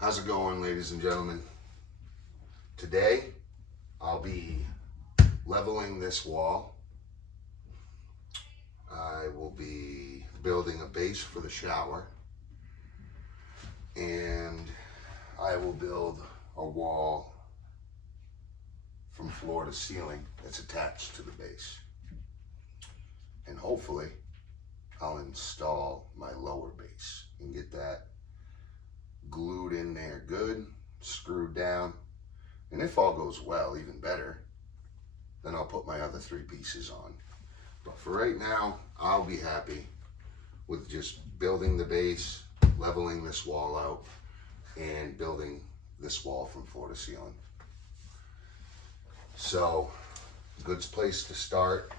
How's it going, ladies and gentlemen? Today, I'll be leveling this wall. I will be building a base for the shower, and I will build a wall from floor to ceiling that's attached to the base. And hopefully, I'll install my lower base and get that glued in there good, screwed down, and if all goes well, even better, then I'll put my other three pieces on. But for right now, I'll be happy with just building the base, leveling this wall out, and building this wall from floor to ceiling. So, a good place to start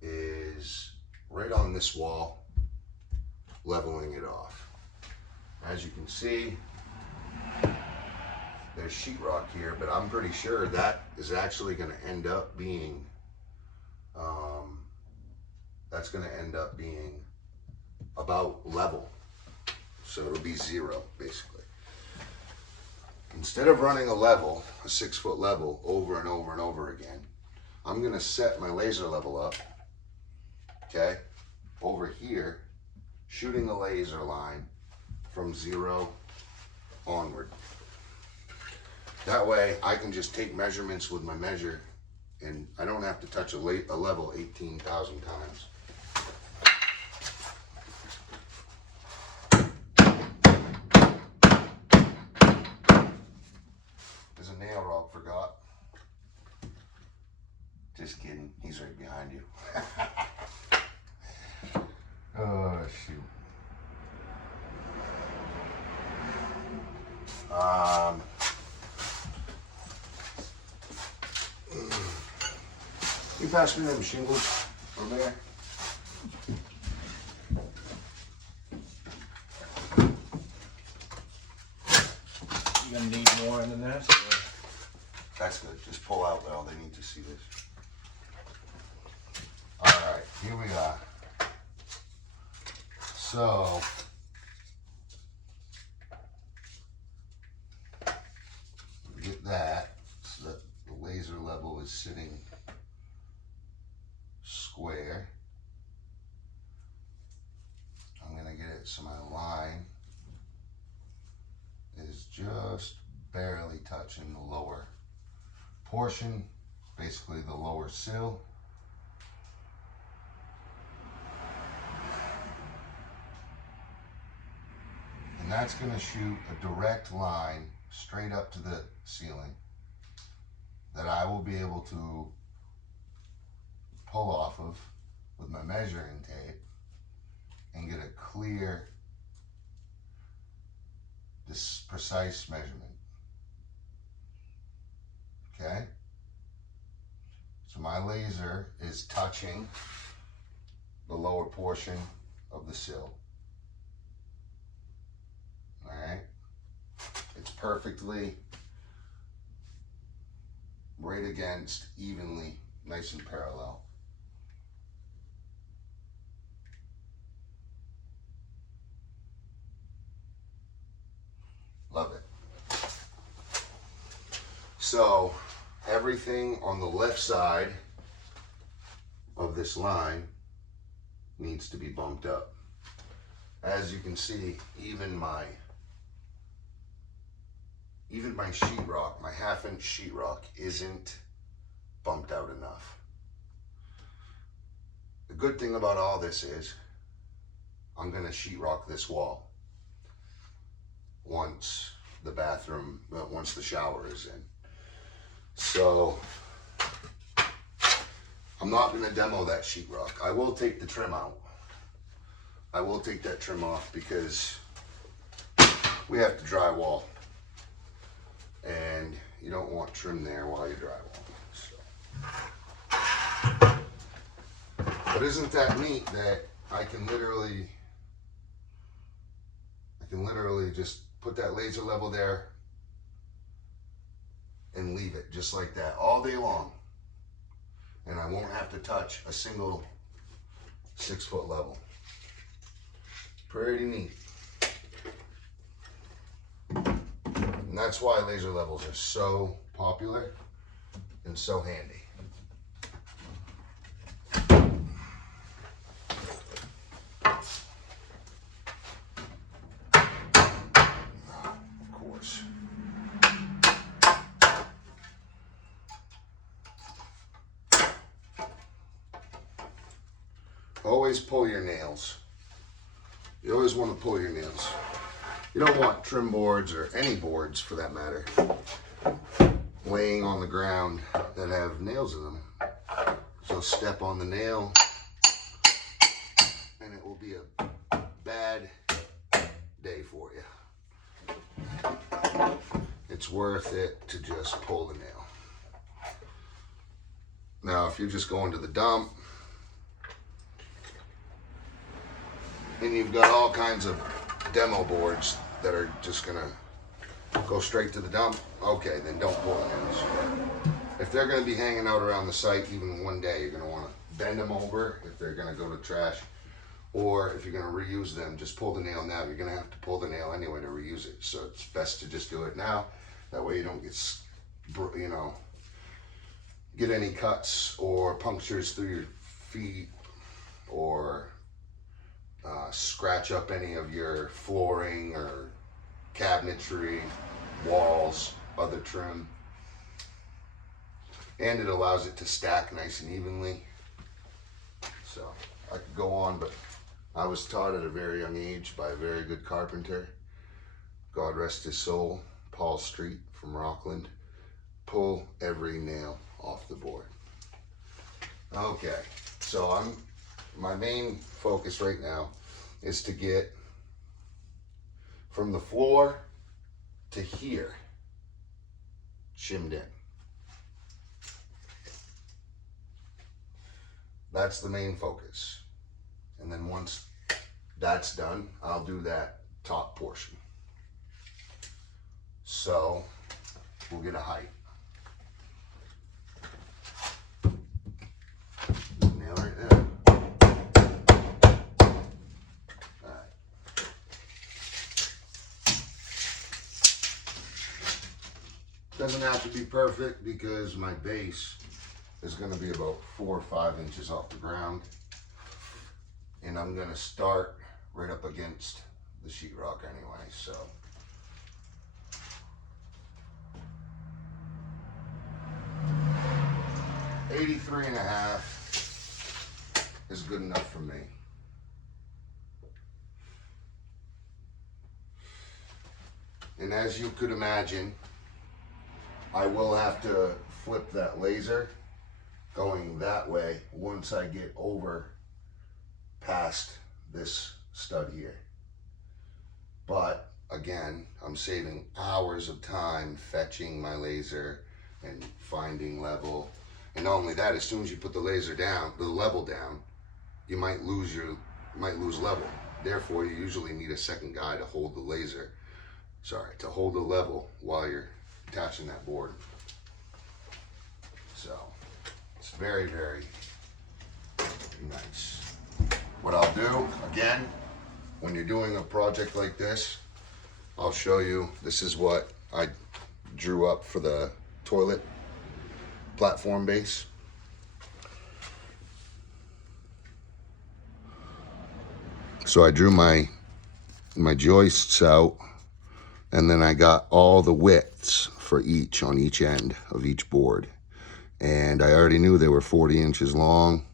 is right on this wall, leveling it off. As you can see, there's sheetrock here, but I'm pretty sure that is actually going to end up being, about level. So it'll be zero, basically. Instead of running a level, a 6-foot level, over and over and over again, I'm going to set my laser level up, okay, over here, shooting the laser line from 0 onward. That way I can just take measurements with my measure and I don't have to touch a level 18,000 times. There's a nail rock, forgot. Just kidding, he's right behind you. Oh shoot. You pass me them shingles over there? You gonna need more than this? Or? That's good. Just pull out well. They need to see this. All right, here we are. So, get that so that the laser level is sitting square. I'm going to get it so my line is just barely touching the lower portion, basically the lower sill. And that's going to shoot a direct line straight up to the ceiling that I will be able to pull off of with my measuring tape and get a clear, this precise measurement. Okay? So my laser is touching the lower portion of the sill. Alright? It's perfectly right against, evenly, nice and parallel. Love it. So everything on the left side of this line needs to be bumped up. As you can see, even my sheetrock, my 1/2-inch sheetrock isn't bumped out enough. The good thing about all this is I'm going to sheetrock this wall once the shower is in. So I'm not going to demo that sheetrock. I will take the trim out. I will take that trim off because we have to drywall, and you don't want trim there while you drywall. So. But isn't that neat that I can literally just put that laser level there and leave it just like that all day long, and I won't have to touch a single 6-foot level. Pretty neat. that's why laser levels are so popular and so handy. Of course. Always pull your nails. You always want to pull your nails. You don't want trim boards, or any boards for that matter, laying on the ground that have nails in them. So step on the nail and it will be a bad day for you. It's worth it to just pull the nail. Now, if you're just going to the dump and you've got all kinds of demo boards that are just gonna go straight to the dump, okay, then don't pull the nails. If they're gonna be hanging out around the site even one day, you're gonna wanna bend them over if they're gonna go to trash, or if you're gonna reuse them, just pull the nail now. You're gonna have to pull the nail anyway to reuse it, so it's best to just do it now. That way you don't get, you know, get any cuts or punctures through your feet, or scratch up any of your flooring or cabinetry, walls, other trim. And it allows it to stack nice and evenly. So I could go on, but I was taught at a very young age by a very good carpenter, God rest his soul, Paul Street from Rockland: pull every nail off the board. Okay, so my main focus right now is to get from the floor to here shimmed in. That's the main focus. And then once that's done, I'll do that top portion. So we'll get a height. Nail right there. All right. Doesn't have to be perfect because my base is going to be about 4 or 5 inches off the ground, and I'm going to start right up against the sheetrock anyway, so 83.5 is good enough for me. And as you could imagine, I will have to flip that laser going that way once I get over past this stud here. But again, I'm saving hours of time fetching my laser and finding level. And not only that, as soon as you put the laser down, the level down, you might lose level. Therefore, you usually need a second guy to hold the laser, to hold the level while you're attaching that board. So it's very, very nice. What I'll do, again, when you're doing a project like this, I'll show you, this is what I drew up for the toilet platform base. So I drew my joists out, and then I got all the widths for each on each end of each board. And I already knew they were 40 inches long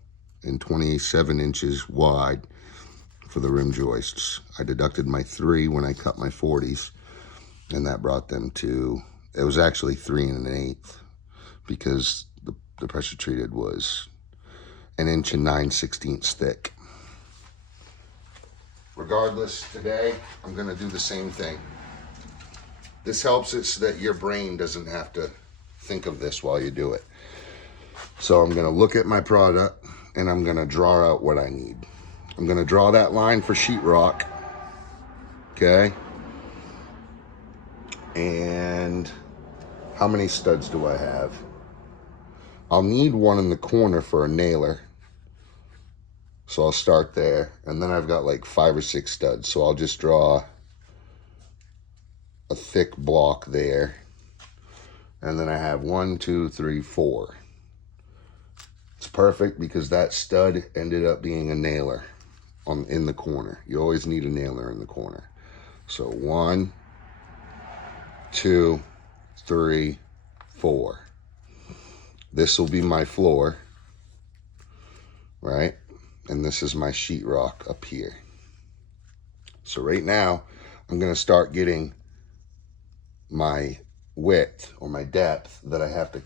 and 27 inches wide for the rim joists. I deducted my 3 when I cut my 40s, and that brought them to, it was actually 3 1/8, because the pressure treated was 1 9/16 inches thick. Regardless, today I'm gonna do the same thing. This helps it so that your brain doesn't have to think of this while you do it. So I'm gonna look at my product and I'm gonna draw out what I need. I'm gonna draw that line for sheetrock, okay? And how many studs do I have? I'll need one in the corner for a nailer. So I'll start there, and then I've got like 5 or 6 studs. So I'll just draw a thick block there. And then I have 1, 2, 3, 4. It's perfect because that stud ended up being a nailer in the corner. You always need a nailer in the corner. So 1, 2, 3, 4. This will be my floor, right? And this is my sheetrock up here. So right now, I'm going to start getting my width or my depth that I have to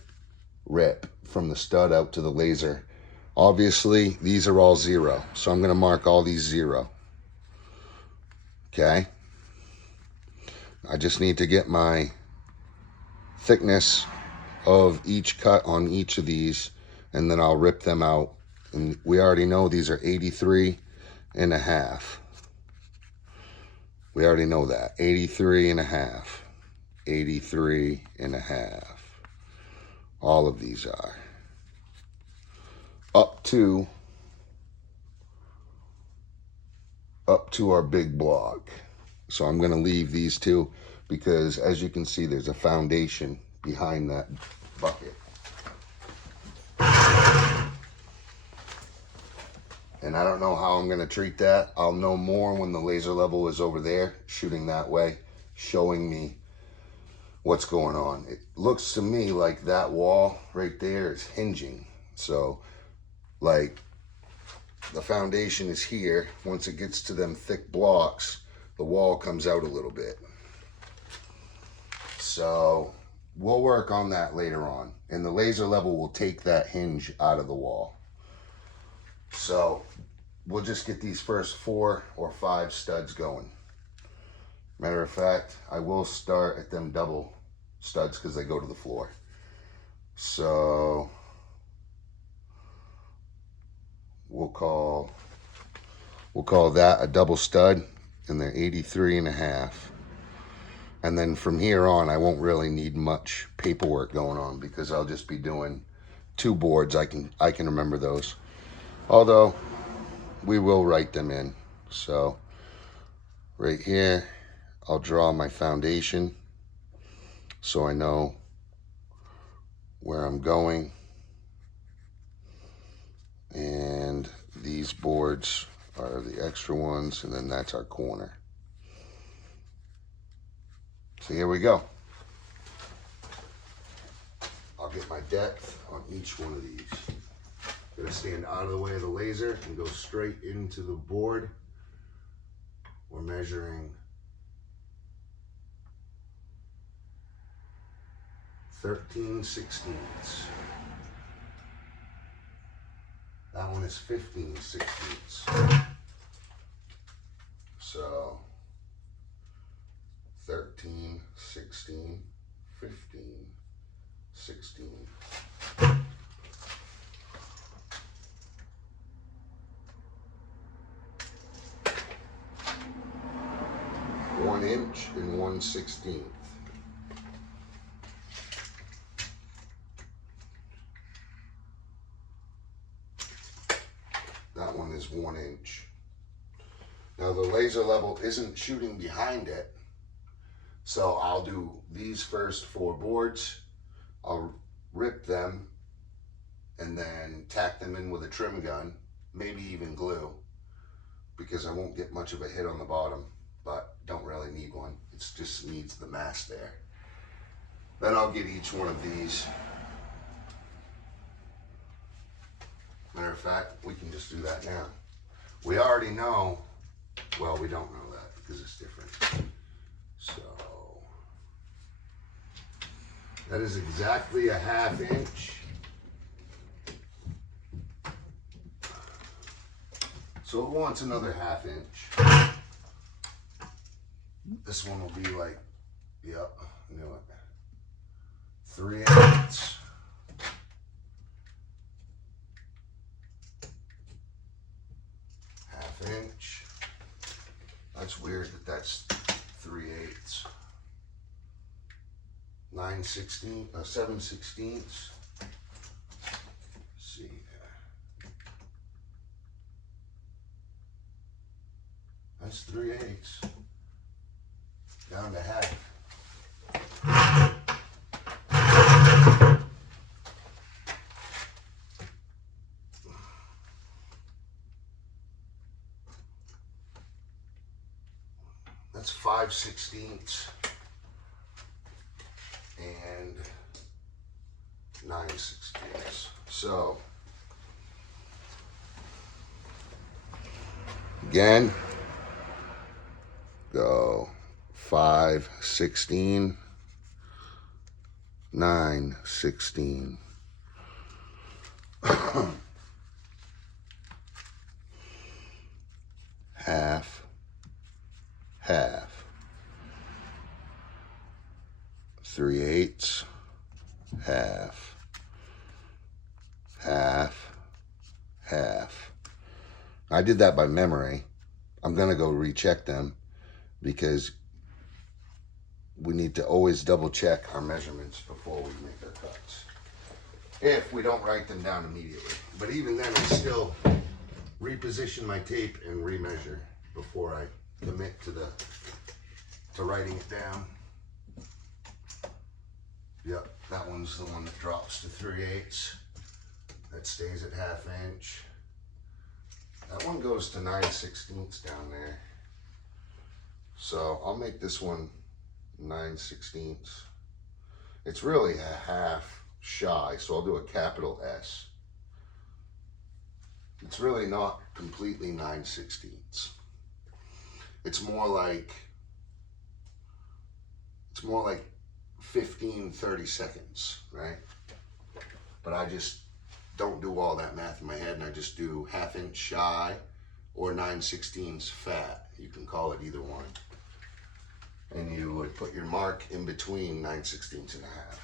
rip from the stud out to the laser. Obviously, these are all 0. So I'm going to mark all these 0. Okay? I just need to get my thickness of each cut on each of these, and then I'll rip them out. And we already know these are 83.5. We already know that. 83.5. 83.5. All of these are. Up to our big block. So I'm going to leave these two because, as you can see, there's a foundation behind that bucket. And I don't know how I'm going to treat that. I'll know more when the laser level is over there, shooting that way, showing me what's going on. It looks to me like that wall right there is hinging. So, like, the foundation is here. Once it gets to them thick blocks, the wall comes out a little bit. So we'll work on that later on. And the laser level will take that hinge out of the wall. So we'll just get these first 4 or 5 studs going. Matter of fact, I will start at them double studs because they go to the floor. So we'll call that a double stud, and they're 83.5. And then from here on, I won't really need much paperwork going on because I'll just be doing 2 boards. I can remember those. Although we will write them in. So right here, I'll draw my foundation so I know where I'm going. And these boards are the extra ones, and then that's our corner. So here we go. I'll get my depth on each one of these. Gonna stand out of the way of the laser and go straight into the board. We're measuring 13/16. That one is 15/16. So 13, 16, 15, 16. One inch and 1/16. That one is 1 inch. Now the laser level isn't shooting behind it, so I'll do these first 4 boards. I'll rip them and then tack them in with a trim gun, maybe even glue, because I won't get much of a hit on the bottom, but don't really need one. It just needs the mass there. Then I'll get each one of these. Matter of fact, we can just do that now. We already know, well, we don't know that because it's different. So that is exactly a 1/2 inch. So it wants another 1/2 inch. This one will be like, yep, I knew it. 3/8. Inch. That's weird that that's 3/8. 7/16. See. That's 3/8. Down to 1/2. 5/16 and 9/16. So again, go 5/16, 9/16. Half, half. 3/8, half, half, half. I did that by memory. I'm gonna go recheck them because we need to always double check our measurements before we make our cuts. If we don't write them down immediately. But even then, I still reposition my tape and remeasure before I commit to writing it down. Yep, that one's the one that drops to 3/8. That stays at 1/2 inch. That one goes to 9/16 down there. So I'll make this one 9/16. It's really a half shy, so I'll do a capital S. It's really not completely 9/16. It's more like 15, 30 seconds, right? But I just don't do all that math in my head, and I just do 1/2 inch shy or 9/16 fat. You can call it either one. And you would put your mark in between 9/16 and 1/2.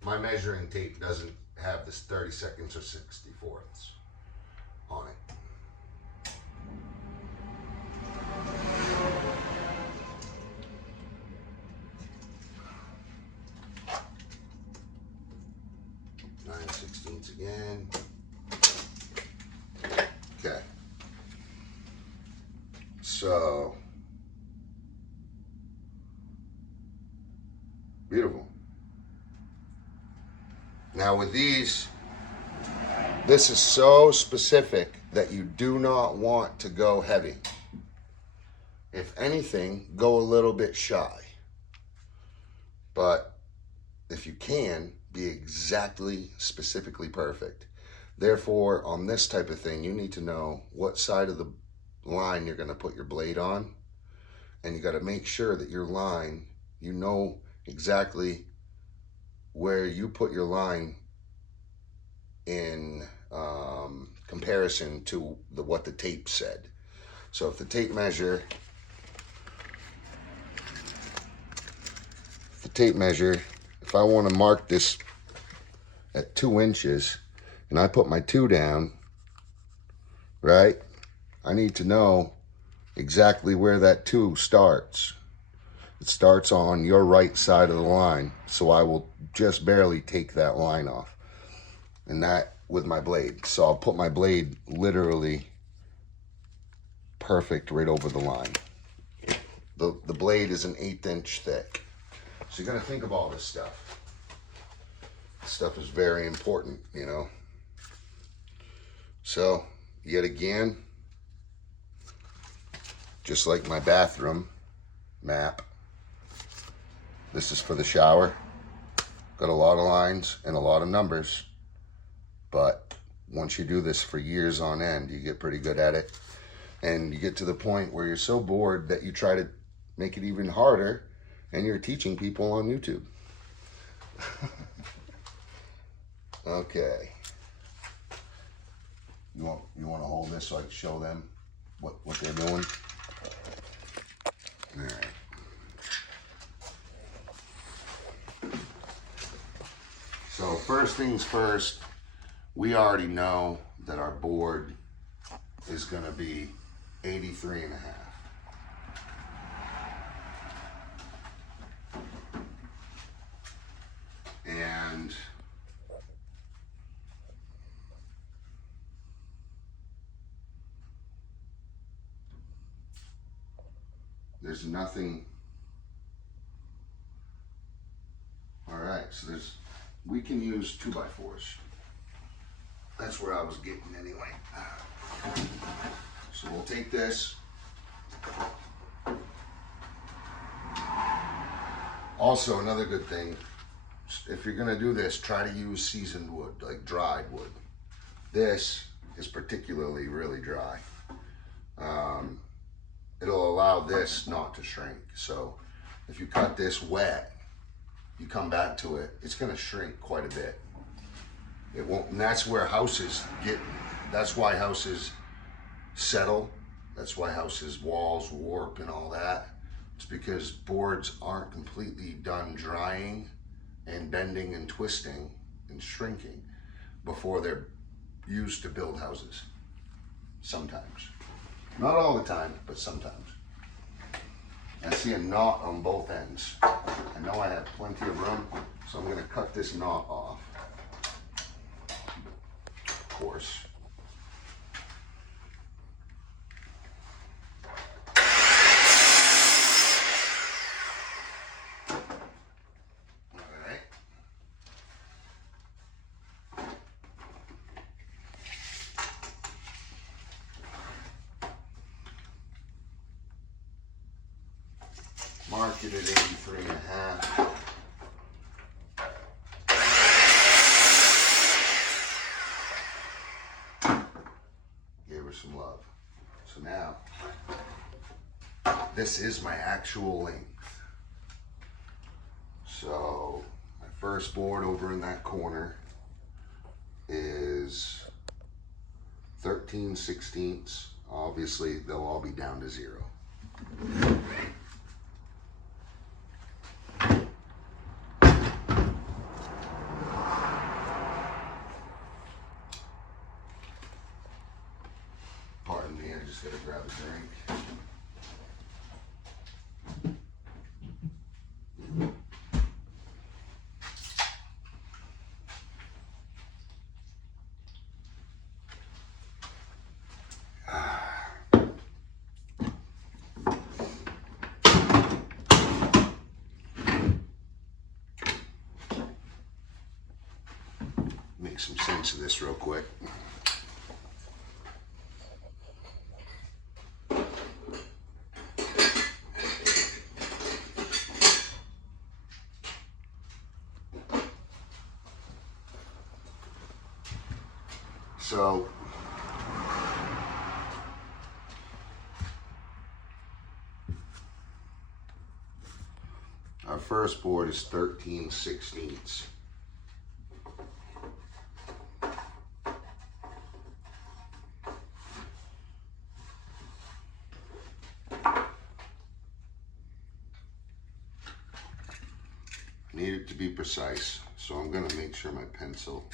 My measuring tape doesn't have this 30 seconds or 64ths on it. Again. Okay. So beautiful. Now with these, this is so specific that you do not want to go heavy. If anything, go a little bit shy. But if you can, be exactly specifically perfect. Therefore, on this type of thing, you need to know what side of the line you're going to put your blade on, and you got to make sure that your line, you know exactly where you put your line in comparison to what the tape said. So if the tape measure, if I want to mark this at 2 inches and I put my 2 down, right? I need to know exactly where that 2 starts. It starts on your right side of the line, so I will just barely take that line off. And that with my blade. So I'll put my blade literally perfect right over the line. The blade is an 1/8 inch thick. So you got to think of all this stuff. This stuff is very important, you know. So, yet again, just like my bathroom map, this is for the shower. Got a lot of lines and a lot of numbers, but once you do this for years on end, you get pretty good at it. And you get to the point where you're so bored that you try to make it even harder, and you're teaching people on YouTube. Okay. You want to hold this so I can show them what they're doing? All right. So first things first, we already know that our board is going to be 83.5. And there's nothing. All right, so we can use 2x4s. That's where I was getting anyway. So we'll take this, Also, another good thing, if you're gonna do this, try to use seasoned wood, like dried wood. This is particularly really dry. It'll allow this not to shrink. So if you cut this wet, you come back to it, it's gonna shrink quite a bit. It won't, and that's where houses get, that's why houses settle. That's why houses' walls warp and all that. It's because boards aren't completely done drying and bending and twisting and shrinking before they're used to build houses. Sometimes. Not all the time, but sometimes. I see a knot on both ends. I know I have plenty of room, so I'm gonna cut this knot off. Of course. Mark it at 83.5. Gave her some love. So now, this is my actual length. So, my first board over in that corner is 13/16. Obviously, they'll all be down to 0. Pardon me, I just gotta grab a drink. Make some sense of this real quick. So our first board is 13/16. I need it to be precise, so I'm going to make sure my pencil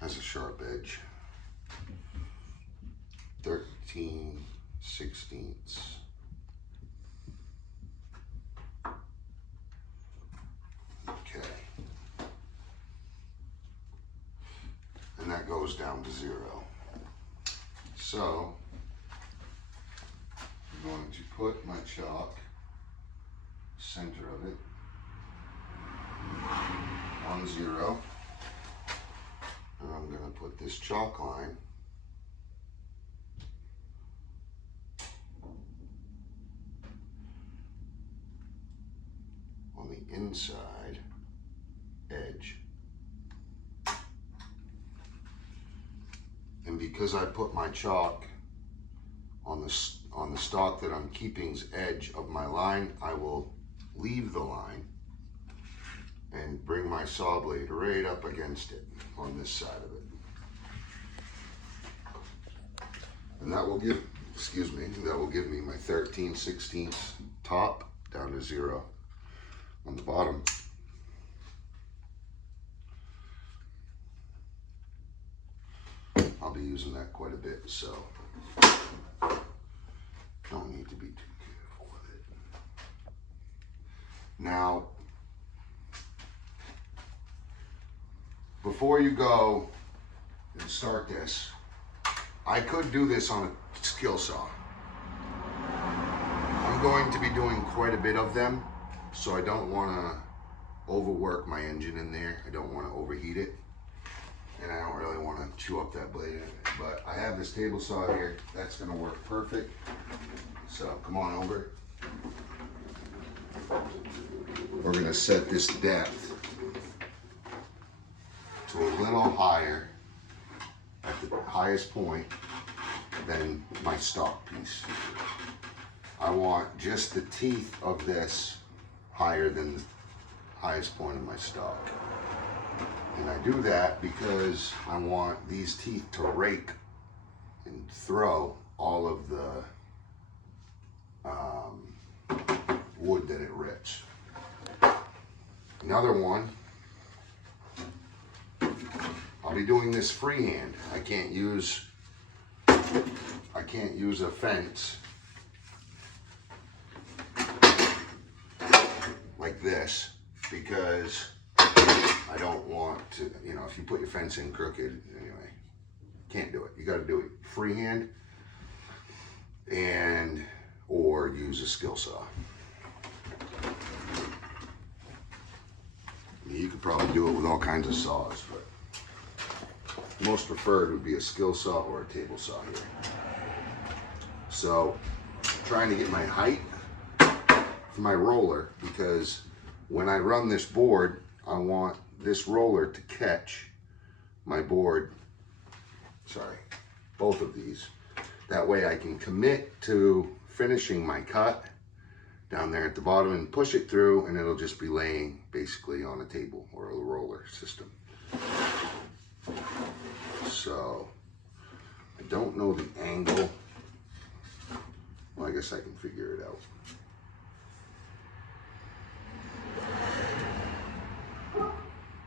has a sharp edge. 13/16. Okay. And that goes down to 0. So, I'm going to put my chalk, center of it, on 0. And I'm going to put this chalk line on the inside edge. And because I put my chalk on the stock that I'm keeping's edge of my line, I will leave the line and bring my saw blade right up against it on this side of it. And that will give, that will give me my 13/16 top down to 0 on the bottom. I'll be using that quite a bit, so don't need to be too careful with it. Now, before you go and start this, I could do this on a skill saw. I'm going to be doing quite a bit of them, so I don't want to overwork my engine in there. I don't want to overheat it, and I don't really want to chew up that blade. But I have this table saw here. That's going to work perfect. So come on over. we're going to set this depth to a little higher, at the highest point, than my stock piece. I want just the teeth of this higher than the highest point of my stock. And I do that because I want these teeth to rake and throw all of the wood that it rips. Another one, I'll be doing this freehand. I can't use a fence like this because I don't want to, you know, if you put your fence in crooked, anyway, can't do it. You got to do it freehand and or use a skill saw. I mean, you could probably do it with all kinds of saws, but most preferred would be a skill saw or a table saw here. So, trying to get my height for my roller, because when I run this board, I want this roller to catch my board, both of these. That way I can commit to finishing my cut down there at the bottom and push it through, and it'll just be laying basically on a table or a roller system. So, I don't know the angle. Well, I guess I can figure it out.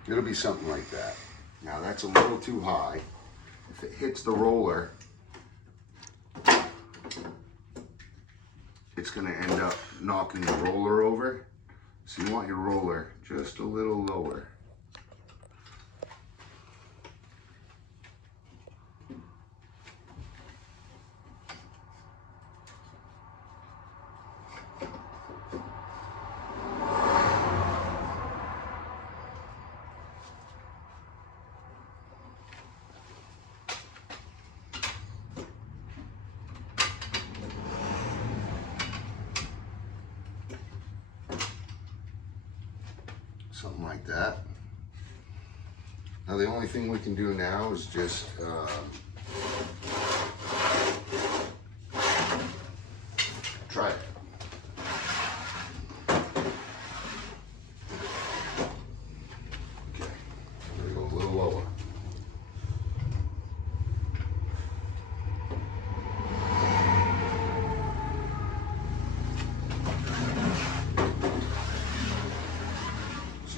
It'll be something like that. Now that's a little too high. If it hits the roller, it's going to end up knocking the roller over. So you want your roller just a little lower. Something like that. Now the only thing we can do now is just try it. Okay, I'm gonna go a little lower.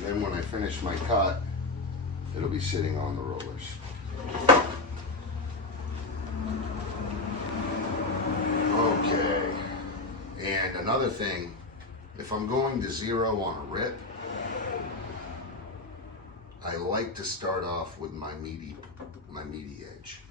Then when I finish my cut, it'll be sitting on the rollers. Okay, and another thing, if I'm going to zero on a rip, I like to start off with my meaty edge.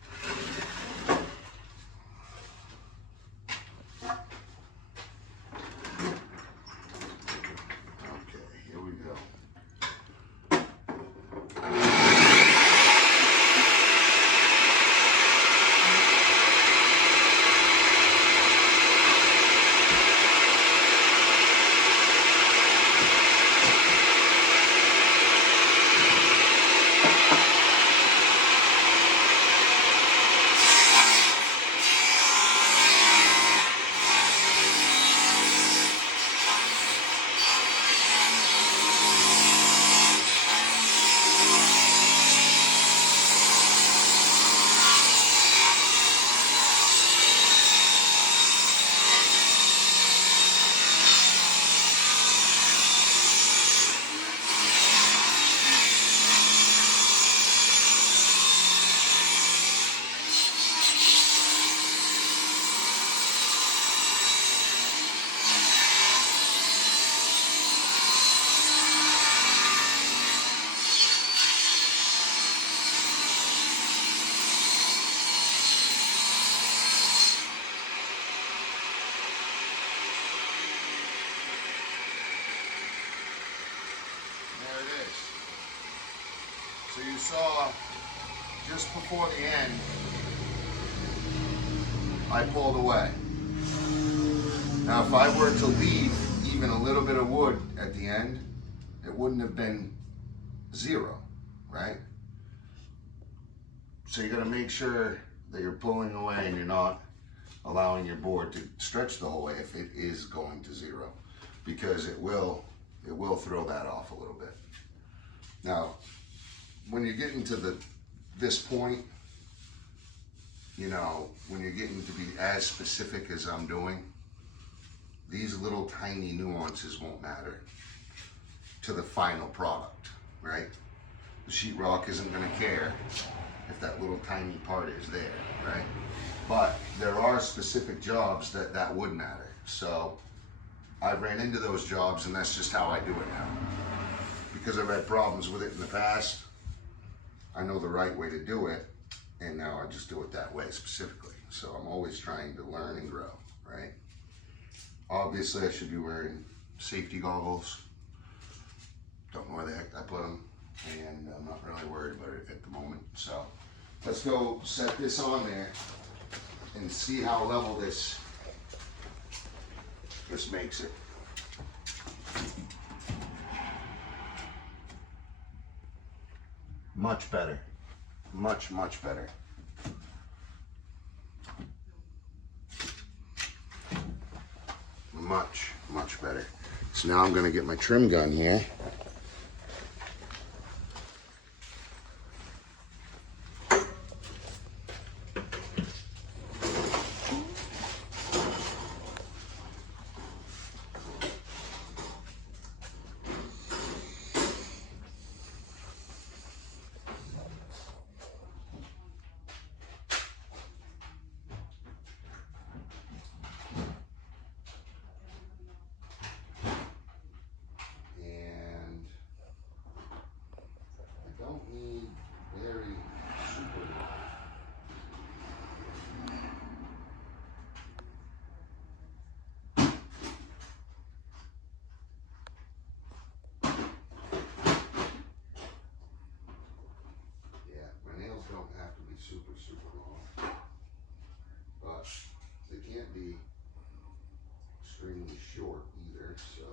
So you saw just before the end, I pulled away. Now if I were to leave even a little bit of wood at the end, it wouldn't have been 0, right? So you gotta make sure that you're pulling away and you're not allowing your board to stretch the whole way if it is going to 0, because it will throw that off a little bit. Now, when you're getting to this point, you know, when you're getting to be as specific as I'm doing, these little tiny nuances won't matter to the final product, right? The sheetrock isn't gonna care if that little tiny part is there, right? But there are specific jobs that would matter. So I've ran into those jobs, and that's just how I do it now. Because I've had problems with it in the past, I know the right way to do it, and now I just do it that way specifically. So I'm always trying to learn and grow, right? Obviously I should be wearing safety goggles. Don't know where the heck I put them, and I'm not really worried about it at the moment. So let's go set this on there and see how level this makes it. Much better. Much, much better. Much, much better. So now I'm gonna get my trim gun here. Super long, but they can't be extremely short either, so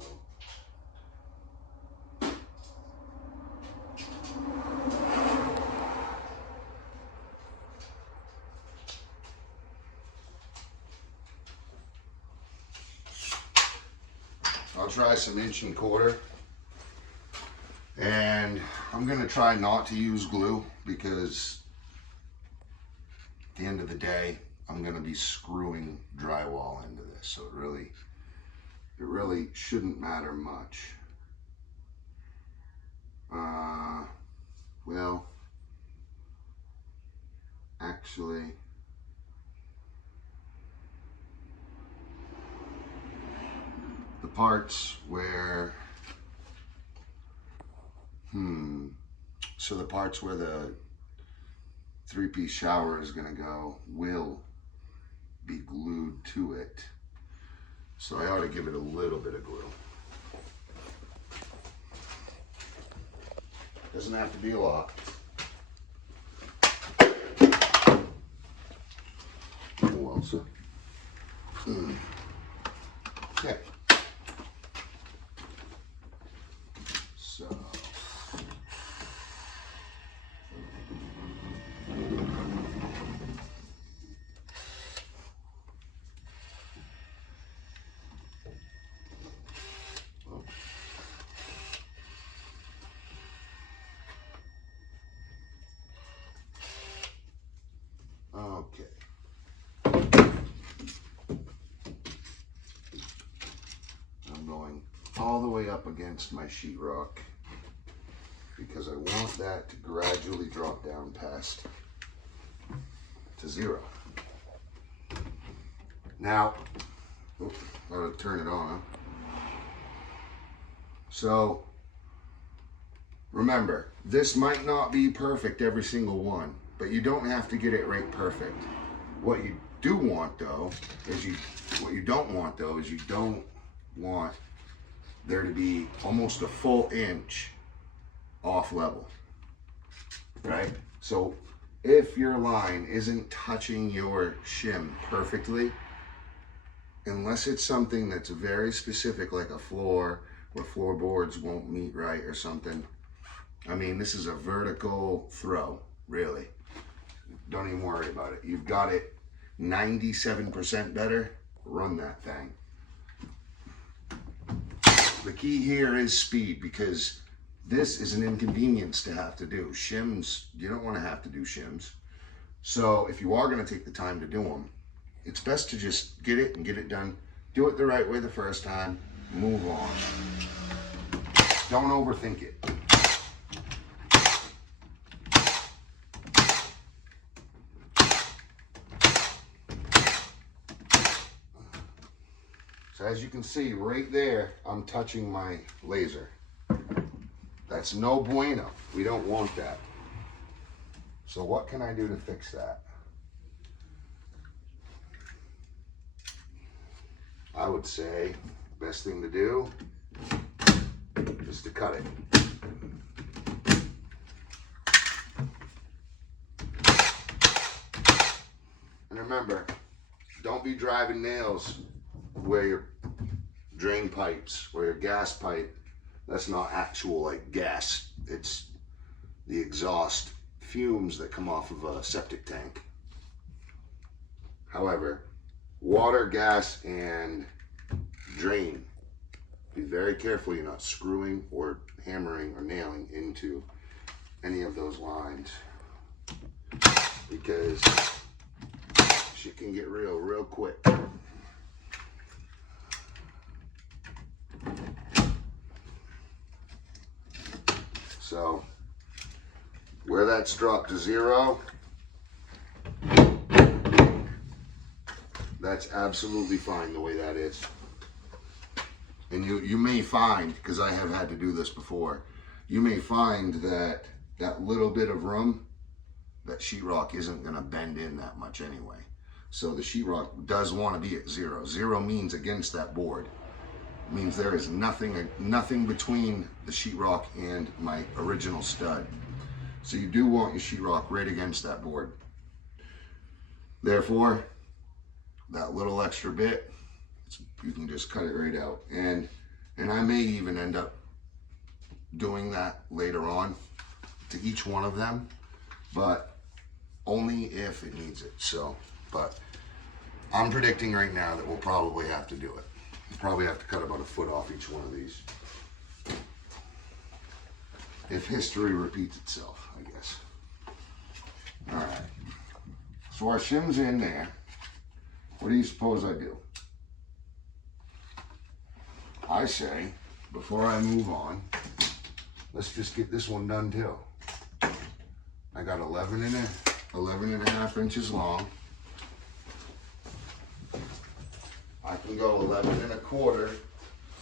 I'll try some 1¼ inch, and I'm gonna try not to use glue, because at the end of the day, I'm gonna be screwing drywall into this, so it really shouldn't matter much. Well, actually, the parts where, so the parts where the 3-piece shower is gonna go will be glued to it. So I ought to give it a little bit of glue. Doesn't have to be a lot. Oh well, so. Okay. So. Okay. I'm going all the way up against my sheetrock because I want that to gradually drop down past to 0. Now, I'll turn it on. So, remember, this might not be perfect every single one, but you don't have to get it right perfect. What you do want though, is what you don't want though, is you don't want there to be almost a full inch off level, right? So if your line isn't touching your shim perfectly, unless it's something that's very specific, like a floor where floorboards won't meet right or something. I mean, this is a vertical throw, really. Don't even worry about it. You've got it 97% better, run that thing. The key here is speed, because this is an inconvenience to have to do. Shims, you don't want to have to do shims. So if you are going to take the time to do them, it's best to just get it and get it done. Do it the right way the first time, move on. Don't overthink it. So as you can see right there, I'm touching my laser. That's no bueno. We don't want that. So what can I do to fix that? I would say best thing to do is to cut it. And remember, don't be driving nails where your drain pipes, where your gas pipe, that's not actual like gas. It's the exhaust fumes that come off of a septic tank. However, water, gas, and drain, be very careful you're not screwing or hammering or nailing into any of those lines, because shit can get real quick. So where that's dropped to 0, that's absolutely fine the way that is. And you may find, because I have had to do this before, you may find that that little bit of room, that sheetrock isn't going to bend in that much anyway. So the sheetrock does want to be at 0. 0 means against that board. It means there is nothing between the sheetrock and my original stud. So you do want your sheetrock right against that board. Therefore, that little extra bit, you can just cut it right out. And I may even end up doing that later on to each one of them, but only if it needs it. So, but I'm predicting right now that we'll probably have to do it. We'll probably have to cut about a foot off each one of these, if history repeats itself, I guess. All right, so our shim's in there. What do you suppose I do? I say, before I move on, let's just get this one done too. I got 11 and a half inches long. I can go 11 and a quarter,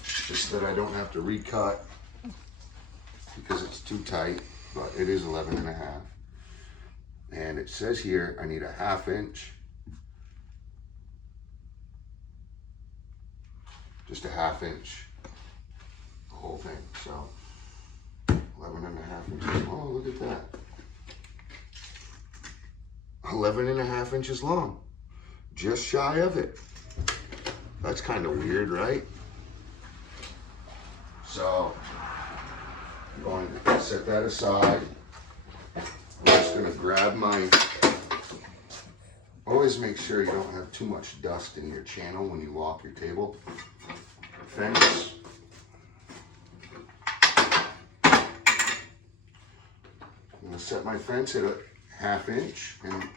just that I don't have to recut because it's too tight, but it is 11 and a half. And it says here, I need a 1/2 inch. Just a 1/2 inch, the whole thing. So 11 and a half inches. Oh, look at that. 11 and a half inches long, just shy of it. That's kind of weird, right? So I'm going to set that aside. I'm just going to grab my, always make sure you don't have too much dust in your channel when you lock your table fence. I'm going to set my fence at a 1/2 inch and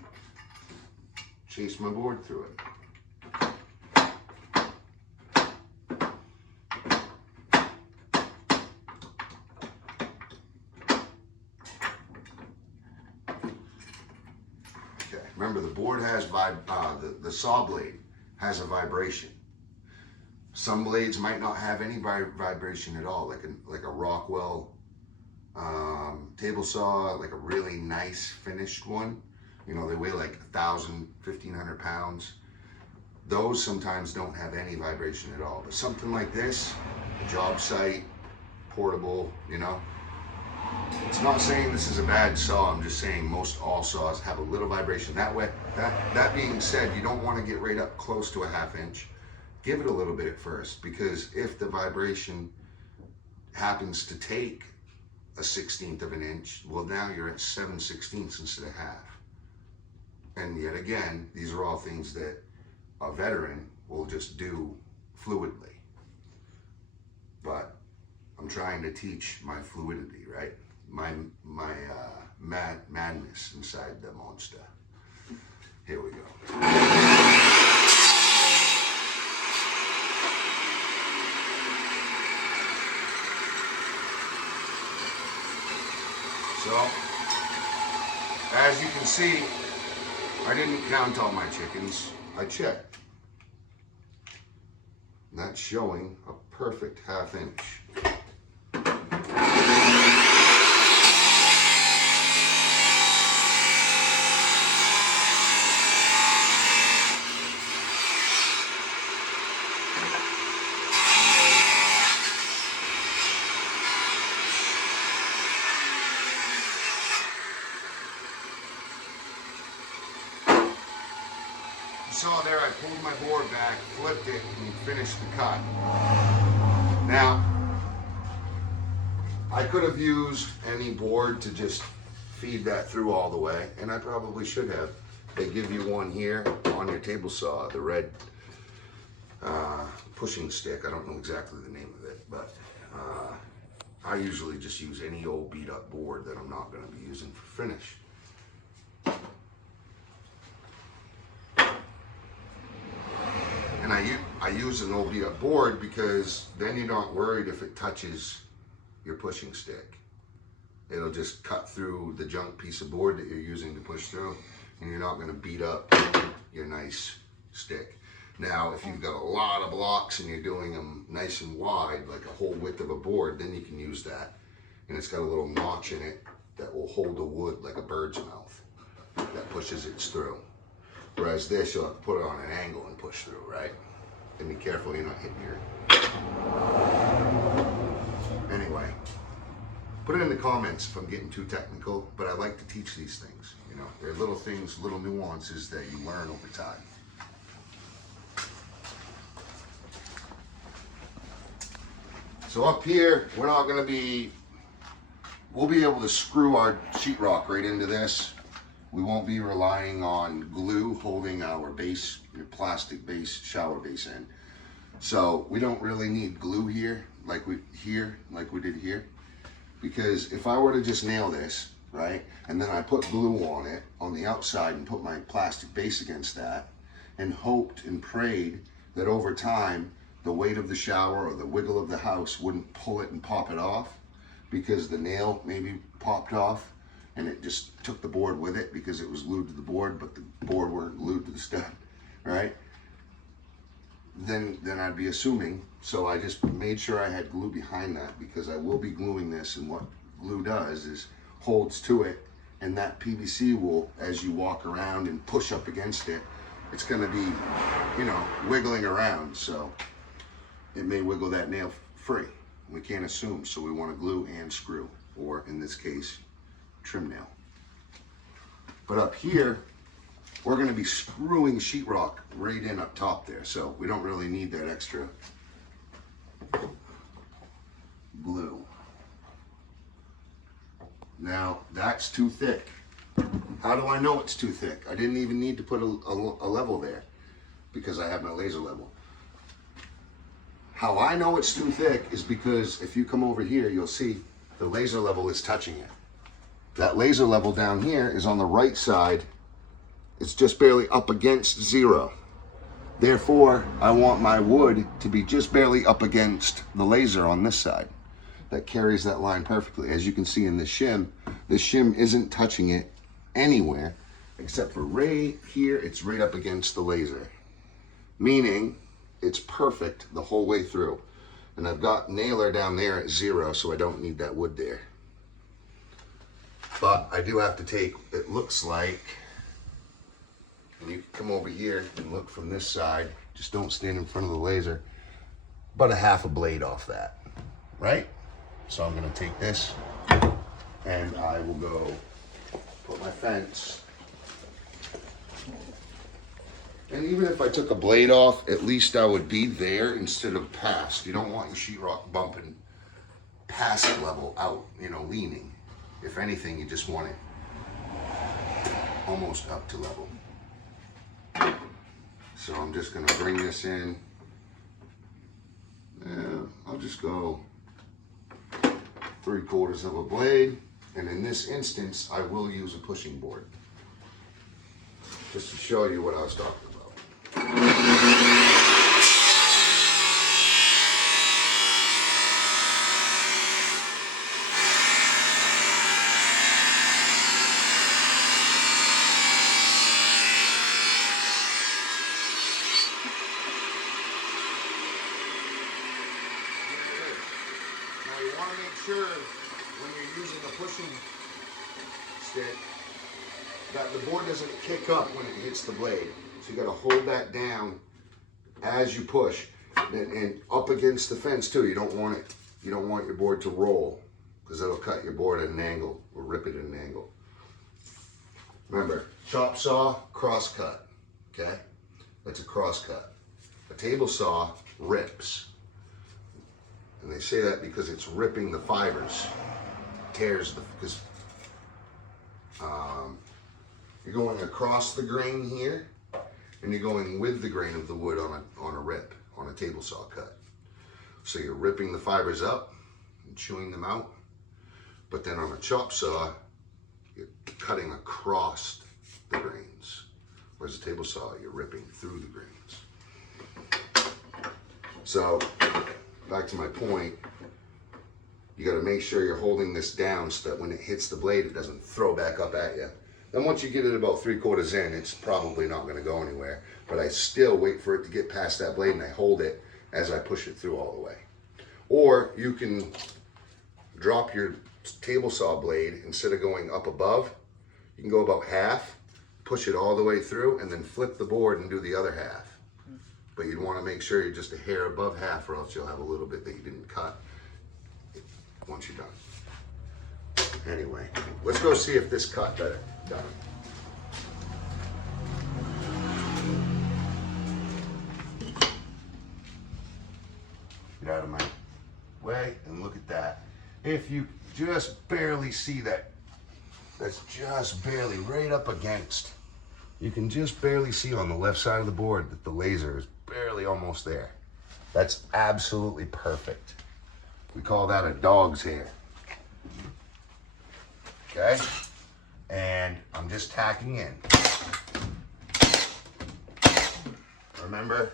chase my board through it. Okay, remember the board has the saw blade has a vibration. Some blades might not have any vibration at all, like a Rockwell table saw, like a really nice finished one. You know, they weigh like 1,000, 1,500 pounds. Those sometimes don't have any vibration at all. But something like this, a job site, portable, you know. It's not saying this is a bad saw, I'm just saying most all saws have a little vibration. That way, that being said, you don't want to get right up close to a 1/2 inch. give it a little bit at first, because if the vibration happens to take a 1/16 of an inch, well, now you're at 7/16 instead of half. And yet again, these are all things that a veteran will just do fluidly. But I'm trying to teach my fluidity, right? My madness inside the monster. Here we go. So, as you can see, I didn't count all my chickens. I checked. And that's showing a perfect 1/2 inch. You saw there, I pulled my board back, flipped it, and finished the cut. Now, I could have used any board to just feed that through all the way, and I probably should have. They give you one here on your table saw, the red pushing stick. I don't know exactly the name of it, but I usually just use any old beat up board that I'm not going to be using for finish. And I use an old beat up board because then you're not worried if it touches your pushing stick. It'll just cut through the junk piece of board that you're using to push through, and you're not going to beat up your nice stick. Now, if you've got a lot of blocks and you're doing them nice and wide, like a whole width of a board, then you can use that. And it's got a little notch in it that will hold the wood like a bird's mouth that pushes it through. Whereas this, you'll have to put it on an angle and push through, right? And be careful you're not hitting your... Anyway, put it in the comments if I'm getting too technical, but I like to teach these things. You know, they're little things, little nuances that you learn over time. So up here, we're not gonna be, we'll be able to screw our sheetrock right into this. We won't be relying on glue holding our base, your plastic base, shower base in. So we don't really need glue here, like we did here. Because if I were to just nail this, right, and then I put glue on it on the outside and put my plastic base against that, and hoped and prayed that over time the weight of the shower or the wiggle of the house wouldn't pull it and pop it off, because the nail maybe popped off and it just took the board with it because it was glued to the board, but the board weren't glued to the stud, right? Then I'd be assuming. So I just made sure I had glue behind that, because I will be gluing this, and what glue does is holds to it, and that PVC will, as you walk around and push up against it, it's gonna be, you know, wiggling around, so it may wiggle that nail free. We can't assume, so we want to glue and screw, or in this case, trim nail. But up here, we're going to be screwing sheetrock right in up top there, so we don't really need that extra glue. Now, that's too thick. How do I know it's too thick? I didn't even need to put a level there, because I have my laser level. How I know it's too thick is because if you come over here, you'll see the laser level is touching it. That laser level down here is on the right side. It's just barely up against 0. Therefore, I want my wood to be just barely up against the laser on this side. That carries that line perfectly. As you can see in this shim isn't touching it anywhere except for right here. It's right up against the laser, meaning it's perfect the whole way through. And I've got nailer down there at 0, so I don't need that wood there. But I do have to take, it looks like, and you can come over here and look from this side, just don't stand in front of the laser, but a 1/2 blade off that, right? So I'm gonna take this and I will go put my fence And even if I took a blade off, at least I would be there instead of past. You don't want your sheetrock bumping past level out, you know, leaning. If anything, you just want it almost up to level. So I'm just gonna bring this in. I'll just go 3/4 of a blade. And in this instance, I will use a pushing board. Just to show you what I was talking about. Now you want to make sure when you're using a pushing stick that the board doesn't kick up when it hits the blade. So you got to hold that down as you push, and up against the fence too. You don't want it. You don't want your board to roll, because that'll cut your board at an angle or rip it at an angle. Remember, chop saw, cross cut. Okay, that's a cross cut. A table saw rips, and they say that because it's ripping the fibers, tears the because. You're going across the grain here, and you're going with the grain of the wood on a rip, on a table saw cut. So you're ripping the fibers up and chewing them out, but then on a chop saw, you're cutting across the grains. Whereas a table saw, you're ripping through the grains. So, back to my point, you gotta make sure you're holding this down so that when it hits the blade, it doesn't throw back up at you. Then once you get it about 3/4 in, it's probably not gonna go anywhere. But I still wait for it to get past that blade, and I hold it as I push it through all the way. Or you can drop your table saw blade, instead of going up above, you can go about half, push it all the way through, and then flip the board and do the other half. But you'd wanna make sure you're just a hair above half, or else you'll have a little bit that you didn't cut once you're done. Anyway, let's go see if this cut better done. Get out of my way and look at that. If you just barely see that, that's just barely right up against. You can just barely see on the left side of the board that the laser is barely almost there. That's absolutely perfect. We call that a dog's hair. Okay? And I'm just tacking in. Remember,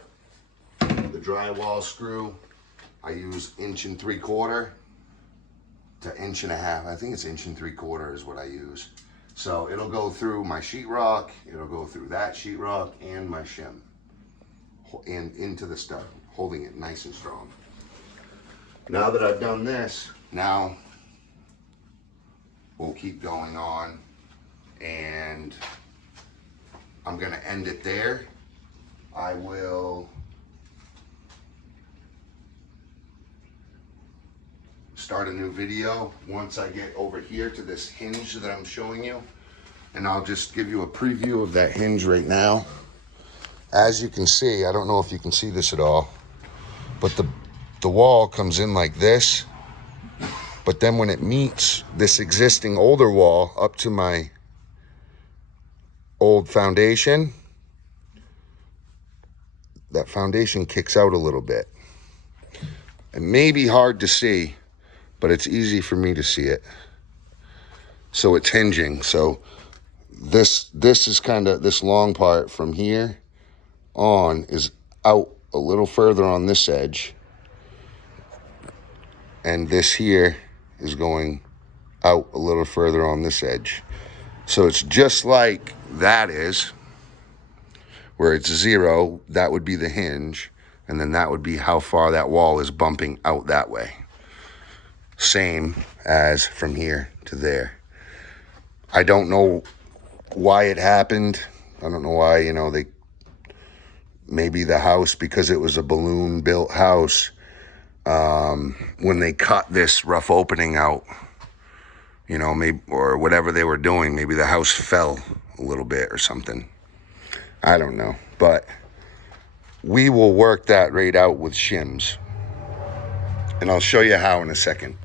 the drywall screw, I use 1 3/4 to 1.5 inches. I think it's 1 3/4 is what I use. So it'll go through my sheetrock, it'll go through that sheetrock and my shim, and into the stud, holding it nice and strong. Now that I've done this, now we'll keep going on, and I'm gonna end it there. I will start a new video once I get over here to this hinge that I'm showing you, and I'll just give you a preview of that hinge right now. As you can see, I don't know if you can see this at all, but the wall comes in like this, but then when it meets this existing older wall up to my old foundation, that foundation kicks out a little bit. It may be hard to see, but it's easy for me to see it. So it's hinging. So this is kind of, this long part from here on is out a little further on this edge, and this here is going out a little further on this edge. So it's just like that is, where it's 0, that would be the hinge, and then that would be how far that wall is bumping out that way. Same as from here to there. I don't know why it happened. I don't know why, you know, maybe the house, because it was a balloon built house, when they cut this rough opening out, you know, maybe, or whatever they were doing, maybe the house fell a little bit or something. I don't know, but we will work that right out with shims. And I'll show you how in a second.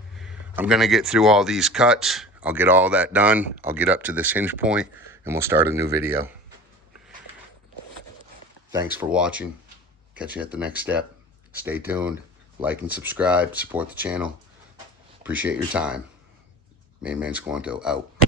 I'm gonna get through all these cuts. I'll get all that done. I'll get up to this hinge point and we'll start a new video. Thanks for watching. Catch you at the next step. Stay tuned. Like and subscribe. Support the channel. Appreciate your time. Main Man Squanto out.